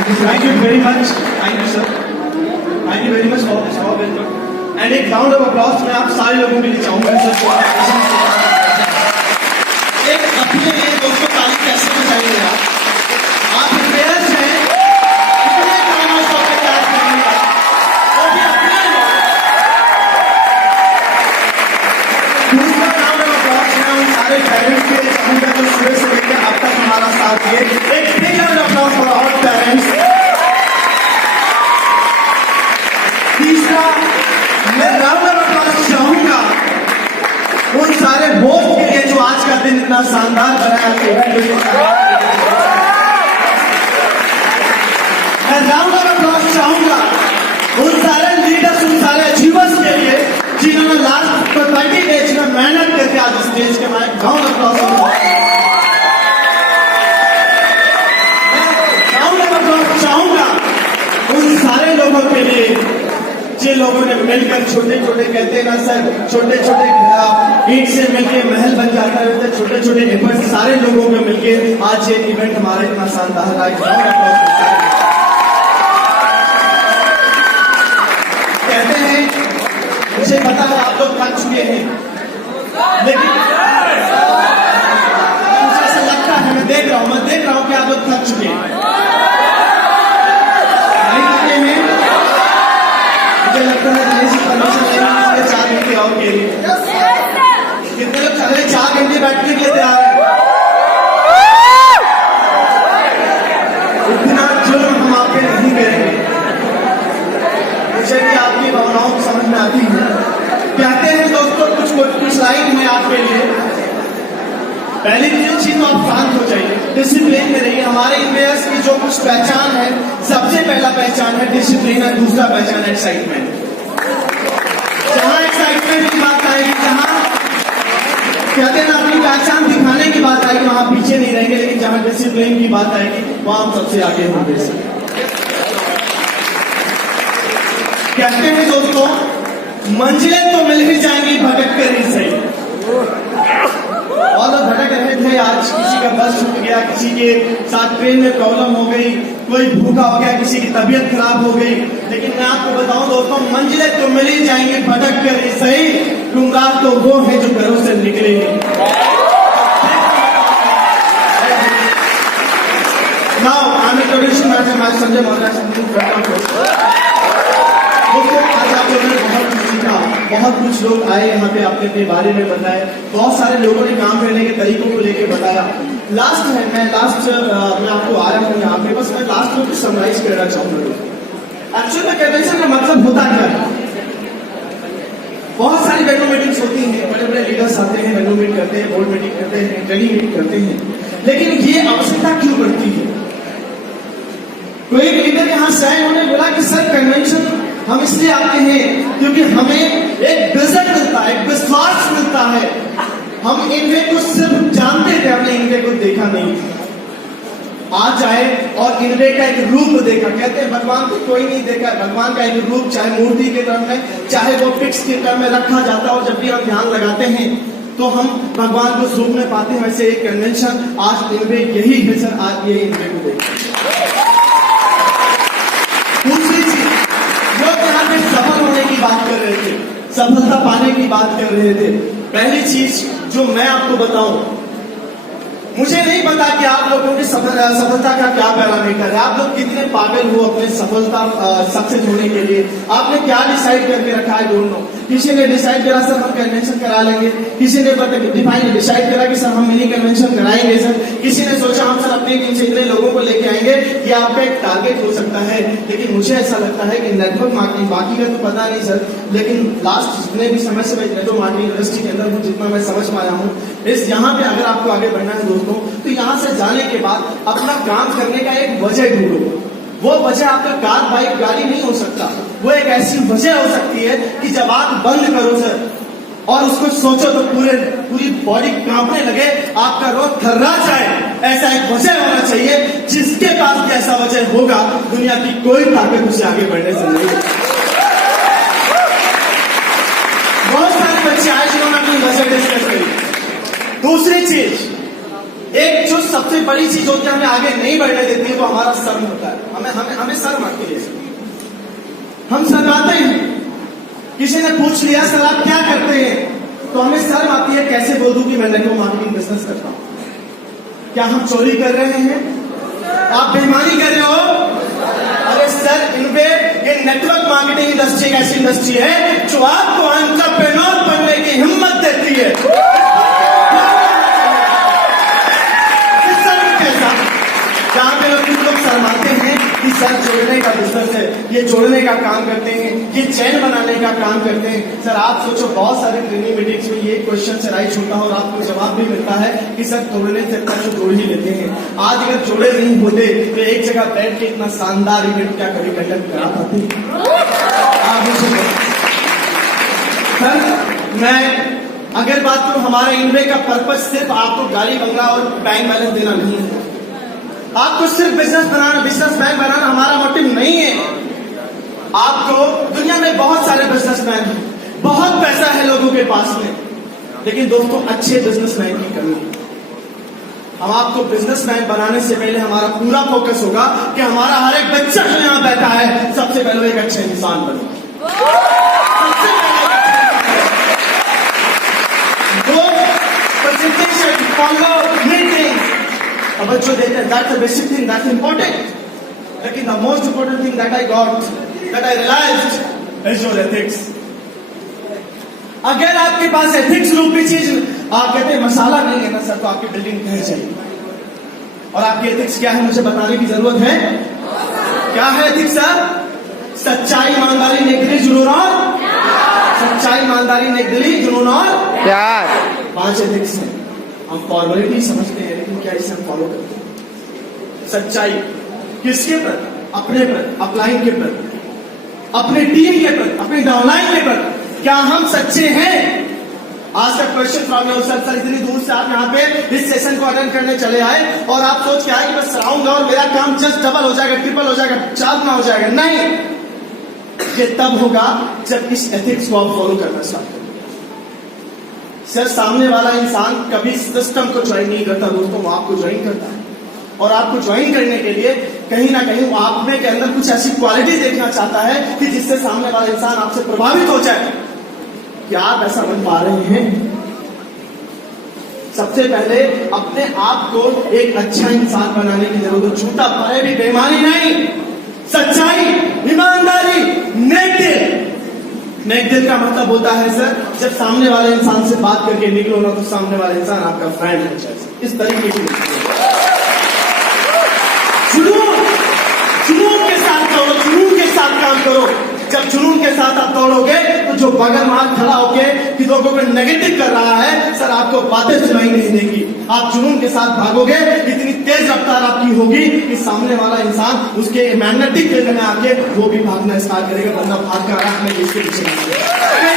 Thank you very much. Thank you, sir. Thank you very much for this welcome. And एक round of applause मैं आप सारे लोगों के लिए चाहूंगा सर। एक अपने लिए दोस्तों ताली कैसे बजाइए आप प्लेयर्स हैं, इतने कामों को तैयार करने का वो भी अपने लोग। दूसरा राउंड ऑफ अप्लॉज मैं उन सारे पेरेंट्स के लिए चाहूंगा जो सुबह से लेकर अब तक हमारा साथ दिए। एक big round of applause for all parents. तीसरा मैं राउंड ऑफ अप्लॉज चाहूंगा उन सारे होस्ट के लिए जो आज का दिन इतना शानदार बनाया। मैं राउंड ऑफ अप्लॉज चाहूंगा उन सारे लीडर्स, उन सारे अचीवर्स के लिए जिन्होंने लास्ट 20 डेज में मेहनत करके आज स्टेज के मैं राउंड ऑफ अप्लॉज चाहूंगा उन सारे लोगों के लिए जिन लोगों ने मिलकर छोटे छोटे कहते हैं ना सर, छोटे छोटे ईंट से मिलकर महल बन जाता है, छोटे छोटे एफर्ट सारे लोगों में मिलकर आज ये इवेंट हमारा इतना शानदार रहा। कहते हैं मुझे पता है आप लोग थक चुके हैं, लेकिन मुझे ऐसा लगता है मैं देख रहा हूं कि आप लोग थक चुके हैं। मुझे लगता है परमिशन लेना 4 घंटे और के लिए कितने लोग चल रहे 4 घंटे बैठने के लिए तैयार है? इतना जुल्म हम आपके नहीं करेंगे। मुझे भी आपकी भावनाओं को समझ में आती है। कहते हैं दोस्तों कुछ लाइन है आपके लिए। पहली चीज तो आप शांत हो जाइए, डिसिप्लिन में रहिए। हमारे इंडियंस की जो कुछ पहचान है, सबसे पहला पहचान है डिसिप्लिन है, दूसरा पहचान है एक्साइटमेंट। जहां एक्साइटमेंट की बात आएगी, जहां कहते हैं अपनी पहचान दिखाने की बात आएगी, वहां पीछे नहीं रहेंगे। लेकिन जहां डिसिप्लिन की बात आएगी वहां हम सबसे आगे होंगे। कहते हैं दोस्तों मंजिलें तो मिल ही जाएंगी, भटक कर ही सही। और भटक रहे थे आज, किसी का बस छूट गया, किसी के साथ ट्रेन में प्रॉब्लम हो गई, कोई भूखा हो गया, किसी की तबीयत खराब हो गई। लेकिन मैं आपको बताऊं दोस्तों मंजिलें तो मिल ही जाएंगी, भटक कर ही सही। गुमराह तो वो है जो घरों से निकले। Now I am introducing my Sanjay Maharaj. आज आप लोगों ने बहुत कुछ सीखा, बहुत कुछ लोग आए यहाँ पे अपने अपने बारे में बताए, बहुत सारे लोगों ने काम करने के तरीकों को लेके बताया। लास्ट मैं आपको आया हूँ यहाँ पे, बस मैं लास्ट में कुछ समराइज करना चाहूंगा। एक्चुअल में कन्वेंशन का मतलब होता क्या है? बहुत सारी वेन्यू मीटिंग्स होती हैं, बड़े बड़े लीडर्स आते हैं, वेन्यू मीट करते हैं, बोर्ड मीटिंग करते हैं, इंटरव्यू मीट करते हैं। लेकिन ये आवश्यकता क्यों पड़ती है? कोई लीडर यहाँ से आए, उन्होंने बोला कि सर कन्वेंशन हम इसलिए आते हैं क्योंकि हमें एक विजन मिलता है, एक विश्वास मिलता है। हम इनवे को सिर्फ जानते थे, हमने इनवे को देखा नहीं। आज आए और इनवे का एक रूप देखा। कहते हैं भगवान को कोई नहीं देखा, भगवान का एक रूप चाहे मूर्ति के तरफ में, चाहे वो पिक्स के तरफ में रखा जाता हो। जब भी हम ध्यान लगाते हैं तो हम भगवान को उस रूप में पाते हैं। वैसे एक कन्वेंशन आज इनवे यही है सर, आज ये इनवे को देखते हैं। दूसरी चीज सफल होने की बात कर रहे थे, सफलता पाने की बात कर रहे थे। पहली चीज जो मैं आपको बताऊं, मुझे नहीं पता कि आप लोगों की सफलता का क्या पैरामीटर है। आप लोग कितने पागल हो अपने सफलता सक्सेस होने के लिए। आपने क्या डिसाइड करके रखा है डोंट नो। किसी ने डिसाइड करा सर हम कन्वेंशन करा लेंगे, किसी ने डिसाइड करा कि सर हम मिनी कन्वेंशन कराएंगे सर, किसी ने सोचा हम सर अपने टीम से इतने लोगों को लेके आएंगे। ये आपका एक टारगेट हो सकता है, लेकिन मुझे ऐसा लगता है कि नेटवर्क मार्केटिंग, बाकी का तो पता नहीं सर, लेकिन लास्ट जितने भी समय से मैं नेटवर्क मार्केटिंग इंडस्ट्री के अंदर हूँ, जितना मैं समझ पाया हूँ, इस यहाँ पे अगर आपको आगे बढ़ना है दोस्तों, तो यहाँ से जाने के बाद अपना काम करने का एक वजह ढूंढो। वो वजह आपका कार बाइक गाड़ी नहीं हो सकता, वो एक ऐसी वजह हो सकती है कि जब आप बंद करो सर और उसको सोचो तो पूरी बॉडी कांपने लगे, आपका रोज थर्रा जाए। ऐसा एक वजह होना चाहिए, जिसके पास भी ऐसा वजह होगा, दुनिया की कोई ताकत उसे आगे बढ़ने से नहीं। बहुत सारे बच्चे आए जिन्होंने अपनी वजह डिस्कस करी। दूसरी चीज एक जो सबसे बड़ी चीज होती है हमें आगे नहीं बढ़ने देती है वो हमारा शर्म होता है। हमें हमें हमें शर्म आती है, हम शर्माते हैं। किसी ने पूछ लिया सर आप क्या करते हैं, तो हमें शर्म आती है कैसे बोल दूं कि मैं नेटवर्क मार्केटिंग बिजनेस करता हूं। क्या हम चोरी कर रहे हैं, आप बेईमानी कर रहे हो? अरे सर इनपे ये नेटवर्क मार्केटिंग इंडस्ट्री एक ऐसी इंडस्ट्री है जो आपको एंटरप्रेन्योर बनने की हिम्मत देती है। जहां पे लोग शर्माते हैं कि सर जोड़ने का बिजनेस है, ये जोड़ने का काम करते हैं, ये चैन बनाने का काम करते हैं। सर आप सोचो बहुत सारे ट्रेनिंग मीटिंग्स में ये क्वेश्चन से राइट होता है और आपको जवाब भी मिलता है कि सर तोड़ने से अच्छा तो जोड़ ही लेते हैं। आज अगर जोड़े नहीं होते तो एक जगह बैठ के इतना शानदार इवेंट क्या कभी कंडक्ट करा पाते? सर मैं अगर बात करूं हमारे इनवे का पर्पज सिर्फ आपको गाड़ी बंगला और बैंक बैलेंस देना नहीं है, आपको सिर्फ बिजनेस बनाना, बिजनेस मैन बनाना हमारा मोटिव नहीं है। आपको दुनिया में बहुत सारे बिजनेसमैन हैं, बहुत पैसा है लोगों के पास में, लेकिन दोस्तों अच्छे बिजनेसमैन की कमी है। हम आपको बिजनेसमैन बनाने से पहले हमारा पूरा फोकस होगा कि हमारा हर एक बच्चा जो यहां बैठा है सबसे पहले एक अच्छा इंसान बने। प्रेजेंटेशन, फॉलो, मीटिंग, बच्चों देते हैं, that's the basic thing, that's important. लेकिन the most important thing that I got, that I realized is your ethics. अगर आपके पास एथिक्स रूपी चीज, आप कहते हैं मसाला नहीं है ना सर, तो आपकी बिल्डिंग ढह जाएगी। और आपकी एथिक्स क्या है मुझे बताने की जरूरत है? क्या है एथिक्स सर? सच्चाई, ईमानदारी, नेकदिली, जुनून और सच्चाई, ईमानदारी, नेकदिली, जुनून और प्यार, 5 एथिक्स हैं। हम फॉर्मेलिटी समझते हैं लेकिन क्या इसे हम फॉलो करते हैं? सच्चाई किसके प्रति? अपने प्रति, अपलाइन के प्रति, अपने टीम के प्रति, अपने डाउनलाइन के प्रति क्या हम सच्चे हैं? आज का question from your self, sir इतनी दूर से आप यहाँ पे इस सेशन को अटेंड करने चले आए और आप सोच के आए कि बस आऊंगा और मेरा काम जस्ट डबल हो जाएगा, ट्रिपल हो जाएगा, 4 गुना हो जाएगा। नहीं, ये तब होगा जब इस एथिक्स को आप फॉलो करना स्टार्ट करें। सर सामने वाला इंसान कभी सिस्टम को ज्वाइन नहीं करता दोस्तों, वो आपको ज्वाइन करता है। और आपको ज्वाइन करने के लिए कहीं ना कहीं वो आप में के अंदर कुछ ऐसी क्वालिटी देखना चाहता है कि जिससे सामने वाला इंसान आपसे प्रभावित हो जाए। क्या आप ऐसा बन पा रहे हैं? सबसे पहले अपने आप को एक अच्छा इंसान बनाने की जरूरत है। झूठा पाए भी, बेईमानी नहीं, सच्चाई, ईमानदारी, नेक दिल। नेक दिल का मतलब होता है सर जब सामने वाले इंसान से बात करके निकलो ना तो सामने वाला इंसान आपका फ्रेंड हो जाए, इस तरीके की। जुनून के साथ दौड़ो, जुनून के साथ काम करो। जब जुनून के साथ आप दौड़ोगे तो जो बगल में खड़ा होके कि लोगों को नेगेटिव कर रहा है सर आपको बातें सुनाई नहीं देंगी। आप जुनून के साथ भागोगे, इतनी तेज रफ्तार आपकी होगी कि सामने वाला इंसान उसके मैग्नेटिक फील्ड में आके वो भी भागना स्टार्ट करेगा। बंदा भाग कर रहा है इसके पीछे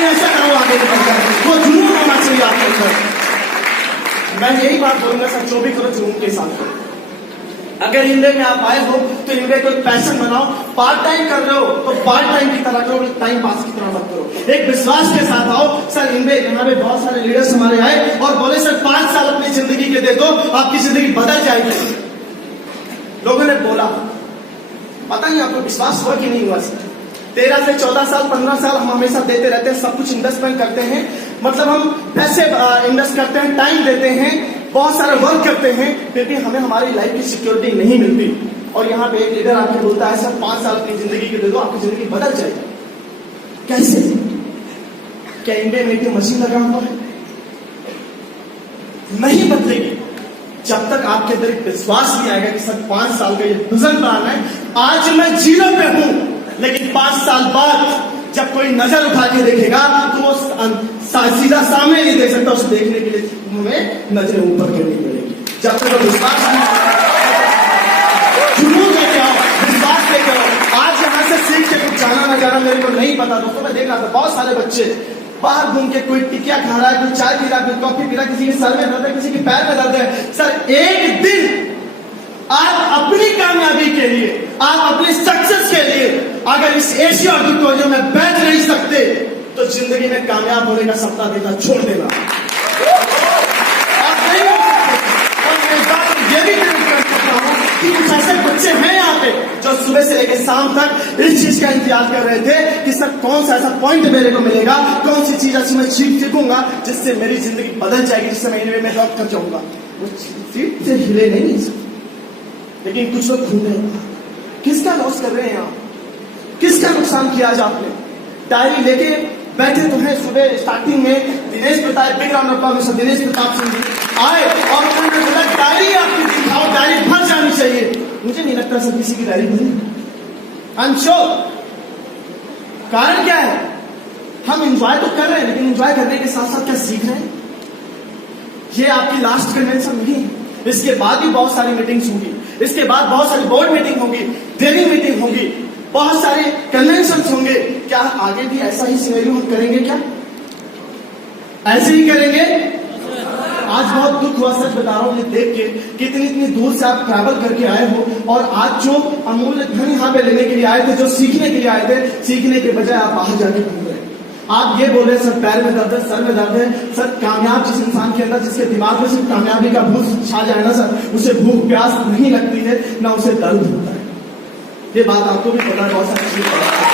ऐसा करो आगे निकल जाए, वो जुनून होना चाहिए आपके अंदर। मैं यही बात बोलूंगा सर, जो भी करो जुनून के साथ करो। अगर इनवे में आप आए हो तो इनवे को एक पैशन बनाओ। पार्ट टाइम कर रहे हो तो पार्ट टाइम की तरह करो, टाइम पास की तरह मत करो। एक विश्वास के साथ आओ। सर इनवे यहाँ पे बहुत सारे लीडर्स हमारे आए और बोले सर 5 साल अपनी जिंदगी के दे दो, आपकी जिंदगी बदल जाएगी। लोगों ने बोला, पता नहीं आपको विश्वास हुआ कि नहीं हुआ सर। 13 से 14 साल 15 साल हम हमेशा देते रहते हैं, सब कुछ इन्वेस्टमेंट करते हैं, मतलब हम पैसे इन्वेस्ट करते हैं, टाइम देते हैं, बहुत सारा वर्क करते हैं, फिर भी हमें हमारी लाइफ की सिक्योरिटी नहीं मिलती। और यहाँ पे एक लीडर आके बोलता है सर 5 साल अपनी जिंदगी के दे दो, आपकी जिंदगी बदल जाएगी। कैसे? क्या इंडिया में एक मशीन लगा हुआ है? नहीं बदलेगी जब तक आपके अंदर एक विश्वास नहीं आएगा कि सर 5 साल का ये विजन प्लान है। आज मैं 0 पे हूं लेकिन 5 साल बाद जब कोई नजर उठा के देखेगा तो वो सीधा सामने नहीं देख सकता, उसे देखने के लिए हमें नजरें ऊपर करनी पड़ेगी। जब तक विश्वास जुनून लेके आओ, विश्वास लेके आओ। आज यहाँ से सीख के कुछ जाना ना जाना मेरे को नहीं पता दोस्तों। मैं देख रहा था बहुत सारे बच्चे बाहर घूम के, कोई टिकिया खा रहा है, कोई चाय पी रहा है, कोई कॉफी पी रहा है, किसी के सर में दर्द है, किसी के पैर में दर्द है। सर एक दिन आप अपनी कामयाबी के लिए, आप अपनी सक्सेस के लिए अगर इस एशिया ऑडिटोरियम में बैठ नहीं सकते तो जिंदगी में कामयाब होने का सपना देखना छोड़ देना। आप नहीं हो सकते। बच्चे हैं यहाँ पे जो सुबह से लेकर शाम तक इस चीज का इंतजार कर रहे थे कि सर कौन सा ऐसा पॉइंट मेरे को मिलेगा, कौन सी चीज ऐसी मैं सीखूंगा जिससे मेरी जिंदगी बदल जाएगी, जिससे मैं मैं डॉक्टर जाऊंगा। वो सीट से हिले नहीं, लेकिन कुछ लोग घूम रहे हैं। किसका लॉस कर रहे हैं आप? किसका नुकसान किया आज आपने? डायरी लेके बैठे तो हैं। सुबह स्टार्टिंग में Dinesh Pratap, big round of applause mister Dinesh Pratap Singh ji आए और उन्होंने बोला डायरी आपकी दिखाओ, डायरी भर जानी चाहिए। मुझे नहीं लगता सब किसी की डायरी भरी। I am sure. कारण क्या है? हम एंजॉय तो कर रहे हैं, लेकिन एंजॉय करने के साथ साथ क्या सीख रहे हैं? ये आपकी लास्ट कन्वेंशन नहीं है। इसके बाद भी बहुत सारी मीटिंग्स होंगी, इसके बाद बहुत सारी बोर्ड मीटिंग होगी, ट्रेनिंग मीटिंग होगी, बहुत सारे कन्वेंशन होंगे। क्या आगे भी ऐसा ही सिनेरियो हम करेंगे? क्या ऐसे ही करेंगे? आज बहुत दुख हुआ, सच बता रहा हूं, ये देख के कि इतनी दूर से आप ट्रैवल करके आए हो और आज जो अमूल्य धन यहाँ पे लेने के लिए आए थे, जो सीखने के लिए आए थे, सीखने के बजाय आप बाहर जाके घूम रहे। आप ये बोल रहे सर पैर में दर्द है, सर में दर्द है। सर कामयाब जिस इंसान के अंदर, जिसके दिमाग में सिर्फ कामयाबी का भूत छा जाए ना सर, उसे भूख प्यास नहीं लगती है, ना उसे दर्द होता है। ये बात आपको भी पता है, बहुत सारी चीज पता है।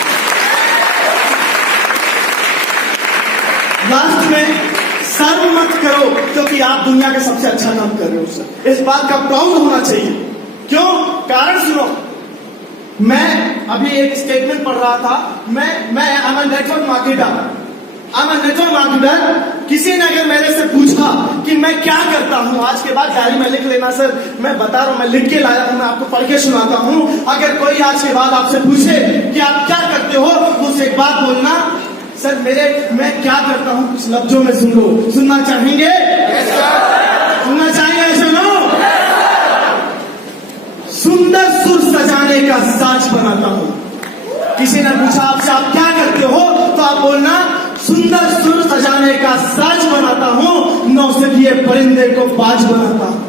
लास्ट में सर्व मत करो क्योंकि आप दुनिया का सबसे अच्छा काम कर रहे हो सर, इस बात का प्राउड होना चाहिए। क्यों? कारण सुनो। मैं अभी एक स्टेटमेंट पढ़ रहा था। मैं आई एम नेटवर्क मार्केटर। किसी ने अगर मेरे से पूछा कि मैं क्या करता हूं, आज के बाद डायरी में लिख लेना सर, मैं बता रहा हूं, मैं लिख के लाया हूं, मैं आपको पढ़ के सुनाता हूं। अगर कोई आज के बाद आपसे पूछे कि आप क्या करते हो, तो उसे एक बात बोलना, सर मैं क्या करता हूं, कुछ लफ्जों में सुन लो। सुनना चाहेंगे? सुनना चाहेंगे? सुनो। सुंदर सुर सजाने का साज बनाता हूं। किसी ने पूछा आपसे आप क्या करते हो, तो आप बोलना सुंदर सुर सजाने का साज बनाता हूं, नौसिखिए परिंदे को बाज बनाता हूं।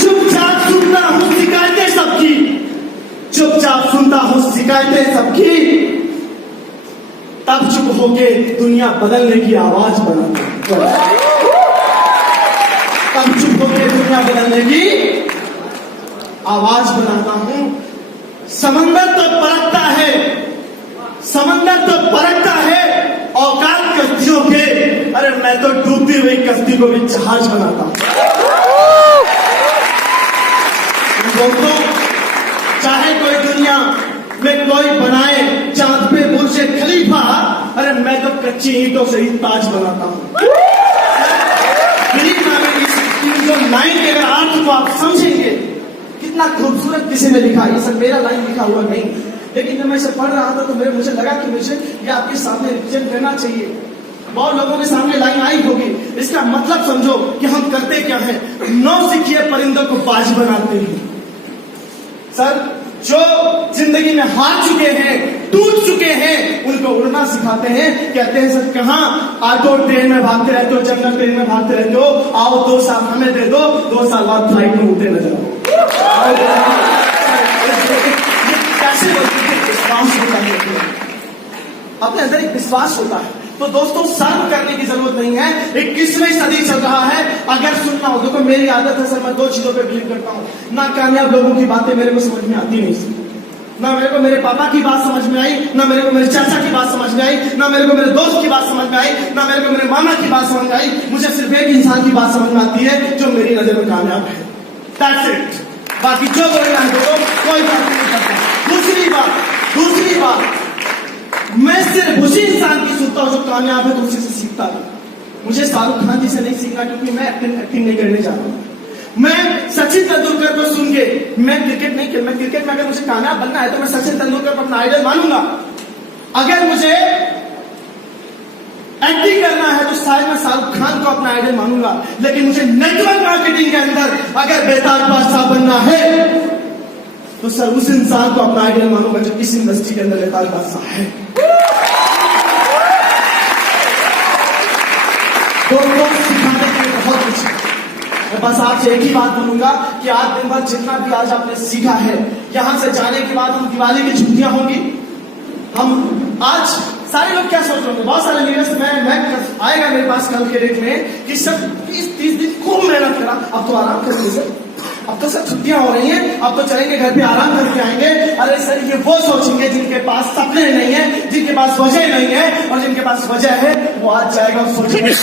चुपचाप सुनता हूं शिकायतें सबकी, चुपचाप सुनता हूं शिकायतें सबकी, तब चुप होके दुनिया बदलने की आवाज बनाता हूं। तब चुप होके दुनिया बदलने की आवाज बनाता हूं। समंदर तो परखता है, समंदर तो परखता है औकात कश्तियों के, अरे मैं तो डूबती हुई कश्ती को भी जहाज बनाता हूं। दोस्तों, चाहे कोई दुनिया में कोई बनाए चांद पे बुर्ज खलीफा, अरे मैं तो कच्ची ईंटों से ही ताज बनाता हूं। जो लाइन के अगर अर्थ को आप समझेंगे, कितना खूबसूरत किसी ने लिखा। ये सब मेरा लाइन लिखा हुआ नहीं, लेकिन जब मैं इसे पढ़ रहा था तो मुझे लगा कि मुझे ये आपके सामने रिप्रेजेंट करना चाहिए। बहुत लोगों के सामने लाइन आई होगी। इसका मतलब समझो कि हम करते क्या है। नौसिखिए परिंदों को बाज बनाते हैं। सर जो जिंदगी में हार चुके हैं, टूट चुके हैं, उनको उड़ना सिखाते हैं। कहते हैं सर कहाँ ऑटो ट्रेन में भागते रहते हो, जंगल ट्रेन में भागते रहते हो, आओ 2 साल हमें दे दो, 2 साल बाद फ्लाइट में उड़ते नजर आओ। कैसे विश्वास होता है, अपने अंदर एक विश्वास होता है। तो दोस्तों सर्व करने की जरूरत नहीं है। 21वीं सदी चल रहा है। अगर सुनना हो, देखो मेरी आदत है सर, मैं 2 चीजों पे बिलीव करता हूँ। ना कामयाब लोगों की बातें मेरे को समझ में आती नहीं, ना मेरे को मेरे पापा की बात समझ में आई, ना मेरे को मेरे चाचा की बात समझ में आई, ना मेरे को मेरे दोस्त की बात समझ में आई, ना मेरे को मेरे मामा की बात समझ में आई। मुझे सिर्फ एक इंसान की बात समझ में आती है जो मेरी नजर में कामयाब है। That's it। बाकी जो बोलना है तो कोई बात नहीं करता। दूसरी बात मैं सिर्फ उसी इंसान की सुनता हूं जो कामयाब है, तो उसी से सीखता हूं। मुझे शाहरुख खान जी से नहीं सीखना, क्योंकि मैं एक्टिंग नहीं करने जा रहा हूं। मैं सचिन तेंदुलकर को सुन के मैं क्रिकेट नहीं खेल, मैं क्रिकेट में अगर मुझे कामयाब बनना है तो मैं सचिन तेंदुलकर को अपना आइडल मानूंगा। अगर मुझे एक्टिंग करना है तो शायद मैं शाहरुख खान को अपना आइडल मानूंगा। लेकिन मुझे नेटवर्क मार्केटिंग के अंदर अगर बेताज बादशाह बनना है तो सर उस इंसान को अपना आइडल मानूंगा जो इस इंडस्ट्री के अंदर बेताज बादशाह है। दोस्तों, सिखाने के लिए बहुत कुछ है। मैं बस आपसे एक ही बात बोलूंगा कि आज दिन भर जितना भी आज आपने सीखा है, यहां से जाने के बाद हम दिवाली की छुट्टियां होंगी। हम आज सारे लोग क्या सोच रहे होंगे, बहुत सारे लीडर्स मैं आएगा मेरे पास कल के डेट में कि सर 20-30 दिन खूब मेहनत करा, अब तो आराम कर लीजिए, अब तो सब छुट्टियां हो रही हैं, अब तो चलेंगे घर पे आराम करके आएंगे। अरे सर, ये वो सोचेंगे जिनके पास सपने नहीं है, जिनके पास वजह नहीं है, और जिनके पास वजह है वो आज जाएगा और सोचेंगे।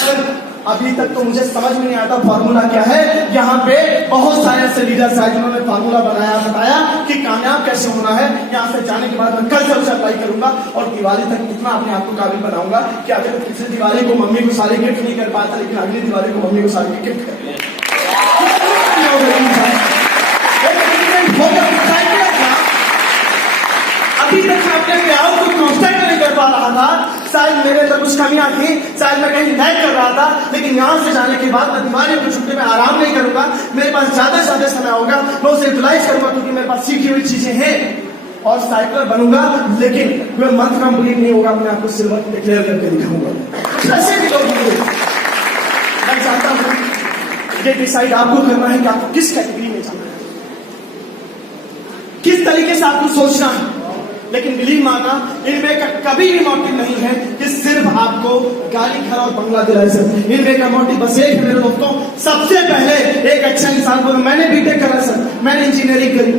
अभी तक तो मुझे समझ में नहीं आता फॉर्मूला क्या है। यहाँ पे बहुत सारे ऐसे लीडर्स हैं जिन्होंने फॉर्मूला बनाया, बताया कि कामयाब कैसे होना है। यहाँ से जाने के बाद मैं कल से उसे अप्लाई करूंगा और दिवाली तक इतना अपने आप को काबिल बनाऊंगा कि अगर पिछली दिवाली को मम्मी को सारी गिफ्ट नहीं कर पाता, लेकिन अगली दिवाली को मम्मी को सारी गिफ्ट कर अभी तक मैं अपने प्यार को कांस्टेंट नहीं कर पा रहा था। शायद मेरे अंदर कुछ कमियां थी, शायद मैं कहीं लैग कर रहा था, लेकिन यहाँ से जाने के बाद मैं दिवाली की छुट्टी में आराम नहीं करूंगा। मेरे पास ज्यादा से ज्यादा समय होगा, मैं उसे यूटिलाइज करूंगा क्योंकि मेरे पास सीखी हुई चीजें हैं और साइकिलर बनूंगा। लेकिन मैं मंथ कंप्लीट नहीं होगा, अपने आपको सिल्वर डिक्लेयर करके दिखाऊंगा। ऐसे भी लोग मैं चाहता हूं ये डिसाइड आपको करना है कि आपको किस कैटेगरी में जाना है, किस तरीके से आपको सोचना है। लेकिन बिलीव माना, इनमें का कभी भी मोटिव नहीं है कि सिर्फ आपको गाड़ी, घर और बंगला दिलाए। सर, इनमें का मोटिव बस एक है मेरे दोस्तों, सबसे पहले एक अच्छा इंसान को। मैंने बीटेक करा सर, मैंने इंजीनियरिंग करी,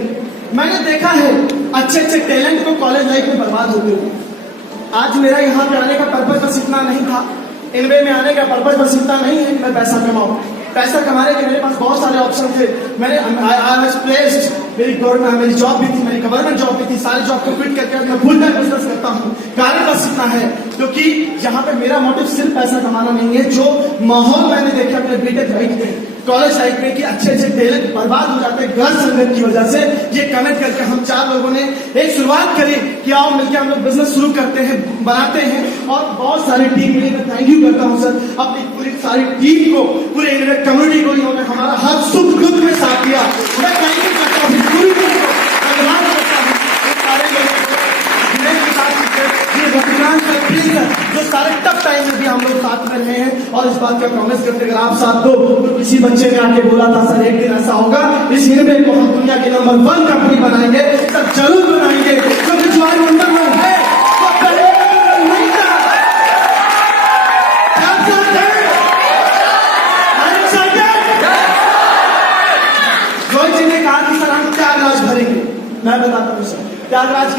मैंने देखा है अच्छे अच्छे टैलेंट को कॉलेज लाइफ में बर्बाद होते हुए। आज मेरा यहाँ पे आने का पर्पज बस इतना नहीं था, इनवे में आने का पर्पज बस इतना नहीं है कि मैं पैसा कमाऊं। पैसा कमाने के मेरे पास बहुत सारे ऑप्शन थे। मैंने मेरी गवर्नमेंट, मेरी जॉब भी थी, मेरी गवर्नमेंट जॉब भी थी। सारी जॉब को क्विट करके मैं फुल टाइम बिजनेस करता हूँ। कारण बस इतना है क्योंकि यहाँ पे मेरा मोटिव सिर्फ पैसा कमाना नहीं है। जो माहौल मैंने देखा अपने बीटेक लाइफ में, कॉलेज लाइफ में, कि अच्छे अच्छे टैलेंट बर्बाद हो जाते हैं घर संगत की वजह से, ये कनेक्ट करके हम 4 लोगों ने एक शुरुआत करी कि आओ मिलकर हम लोग बिजनेस शुरू करते हैं, बनाते हैं। और बहुत सारी टीम मिली। मैं थैंक यू करता हूँ सर अपनी पूरी सारी टीम को, पूरे कम्युनिटी को। इन्होंने हमारा हर सुख दुख में साथ दिया। मैं थैंक यू करता हूँ पूरी टीम को, धन्यवाद करता हूँ सारे लोगों को जो सारे टफ टाइम में भी हम लोग साथ में रहे हैं। और इस बात का प्रॉमिस करते अगर आप साथ दो तो किसी बच्चे ने आके बोला था सर एक दिन ऐसा होगा, इस इनवे को हम दुनिया की नंबर 1 कंपनी बनाएंगे। सर जरूर बनाएंगे, क्योंकि जो आज नंबर 1 है वो पहले नहीं था। रोहित जी ने कहा कि सर हम त्यागराज भरेंगे। मैं बताता हूँ सर, त्यागराज